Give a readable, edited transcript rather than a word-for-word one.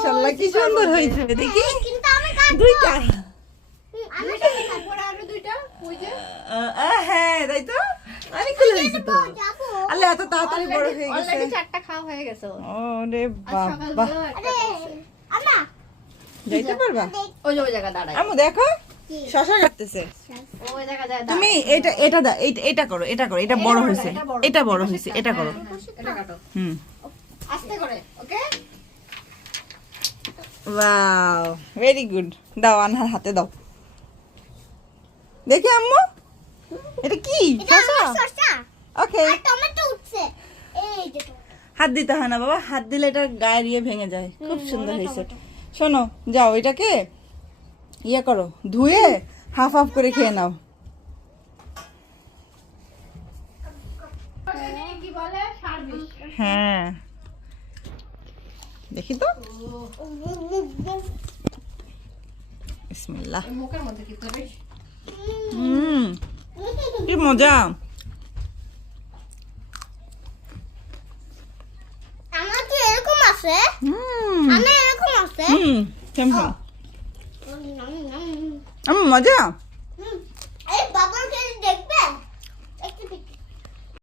মাশাআল্লাহ কি সুন্দর হয়েছে দেখি দুইটা হ্যাঁ তাই তো অনেকগুলো হয়েছে তো আল্লাহ এত তাড়াতাড়ি বড় হয়ে গেছে অলরেডি 4টা খাওয়া হয়ে গেছে ওরে বাবা যাইতে পারবা ওই যে ওই জায়গা দাঁড়ায় আম্মু দেখো শশা কাটতেছে ওই জায়গা যায় তুমি এটা করো এটা বড় হয়েছে এটা বড় হয়েছে এটা করো এটা কাটো হুম আস্তে করে ওকে ওয়াও ভেরি গুড দাও আনহার হাতে দাও দেখি আম্মু এটা কি শসা ওকে টমেটো উঠছে এই যে হাত দিতে হয় না বাবা হাত দিলে এটা গায়ে দিয়ে ভেঙে যায় খুব সুন্দর হয়েছে শোনো যাও এটাকে ইয়ে করো ধুয়ে হাফ হাফ করে খেয়ে নাও কি বলে সার্ভিস হ্যাঁ দেখি তো বিসমিল্লাহ মুখের মধ্যে কি করে কি মজা আমার কি এরকম আছে হুম আমি এরকম আছে হুম কেমন মজা